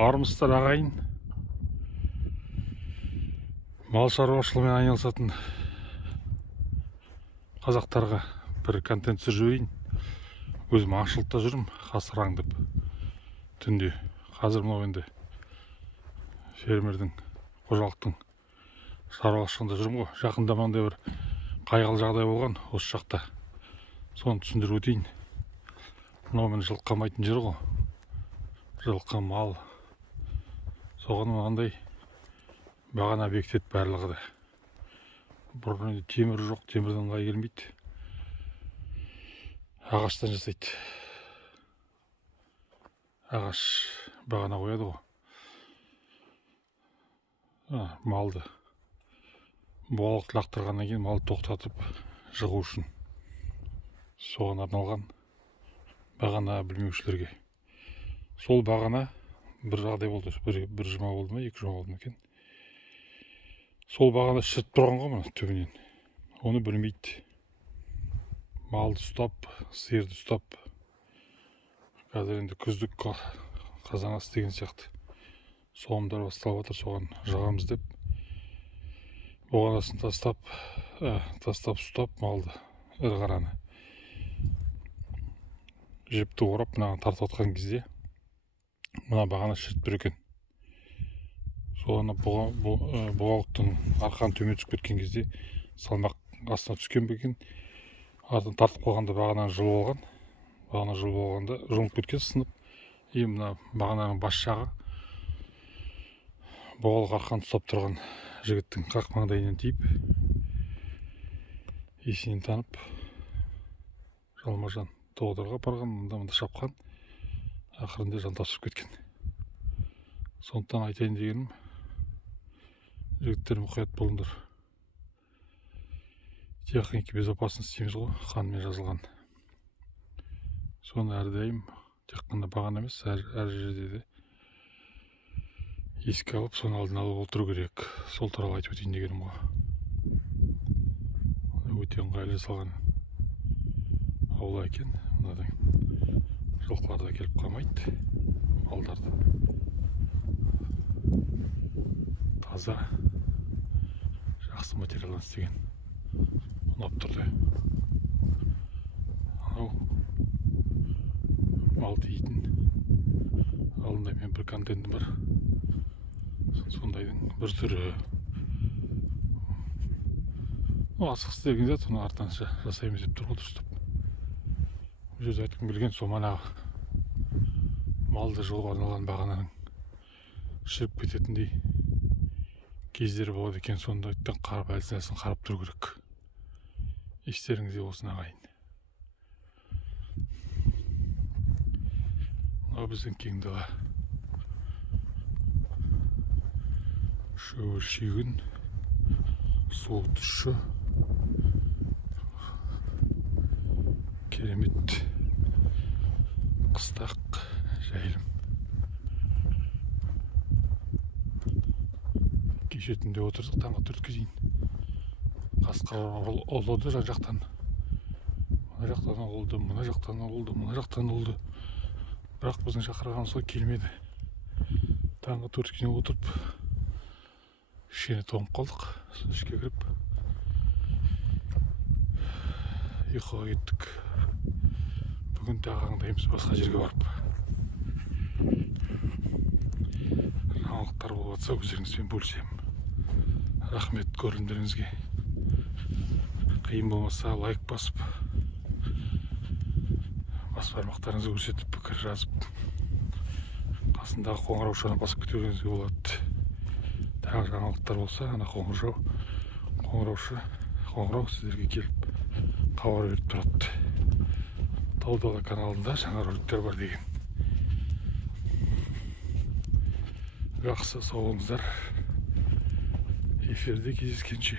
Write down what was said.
Армысыздар ағайын. Мал шаруашылығымен айналысатын қазақтарға бір контент түсіріп жіберейін. Өзім аңшылықта жүрмін, қасқыраңдып түнде. Қазір мынау енді фермердің, қожалықтың шаруашылығында жүрмін ғой. Жақында мынандай бір қайғылы жағдай болған осы жақта. Соны түсіндіріп өтейін. Мынау мен жылқы қамайтын жер ғой. Жылқы, мал. Соған мынандай бағана бекітеді барлығы да. Бұрын темір жоқ, темірден ыңғай келмейді. Ағаштан жасайды. Ағаш бағана қояды ғой. Малды буалық лақтырғаннан кейін малды тоқтатып жығу үшін. Соған арналған бағана білмеушілерге. Сол бағана бір жағдай болды. Бір жұма болды ма, екі жұма болды ма екен. Сол бағана шіріп тұрған ғой мұны төбінен. Оны білмейді. Малды ұстап, сиырды ұстап. Қазір енді күздік қазан ас деген сияқты. Соғымдар басталып жатыр, соған жағамыз деп. Боғанасын тастап ұстап малды, ірі қараны. Жіпті орап, мынаған тартып атқан кезде мына бағана шіріп тұр екен. Соны бұғалықтың арқан төмен түсіп кеткен кезде салмақ астына түскен бекен. Артын тартып қалғанда бағананы жұлып алған. Бағана жұлып алғанда жұлынып кеткен, сынып. Мына бағананың бас жағы бұғалық арқан ұстап тұрған жігіттің қақ маңдайынан тиіп, есінен танып, жалма-жан тоғдарға барған, мұнда шапқан, ақырында жан тапсырып кеткен. Сондықтан айтайын дегенім, жігіттер мұқият болыңдар. Техника безопасность дейміз ғой, қанмен жазылған. Соны әрдайым тек қана бағана емес, әр жерде де еске алып, соны алдын алып отыру керек. Сол туралы айтып өтейін дегенім ғой. Өте ыңғайлы салған аула екен. Мынадай жылқылар да келіп қалмайды, малдарды. Таза, жақсы материалдан істеген. Ұнап тұрды. Анау мал дейтін алдында мен бір контентім бар. Сондайдың бір түрі. Асық істеген зат, оны артынан жасаймыз деп тұр ғой дұрыстап. Өз айтқым келген сол манағы малды жылға арналған бағананың шіріп кететіндей кездері болады екен. Сондайдан қарап әлсін қарап тұру керек. Естеріңізде болсын ағайын. Мынау біздің кең дала. Шөбі шүйгін, суы тұщы, керемет қыстақ жайылым. Кеше түнде отырдық, таңғы 4-ке дейін. Қасқыр ұлыды жан жақтан. Мына жақтан ұлыды, мына жақтан ұлыды, мына жақтан ұлыды. Бірақ біздің шақырғанымыз ғой келмеді. Таңғы 4-ке дейін отырып, ішіне тоңып қалдық. Ішке кіріп ұйқыға кеттік. Бүгін тағы аңдаймыз басқа жерге барып. Жаңалықтар болып жатса өздеріңізбен бөлісемін. Рахмет көрілімдеріңізге. Қиын болмаса лайк басып, бас бармақтарыңызды көрсетіп, пікір жазып, қасындағы қоңыраушаны басып кетуіңізге болады. Тағы жаңалықтар болса, ана қоңырау сіздерге келіп хабар беріп тұрады. Таудала каналында жаңа роликтер бар деген. Жақсы, сау болыңыздар. Эфирде кездескенше.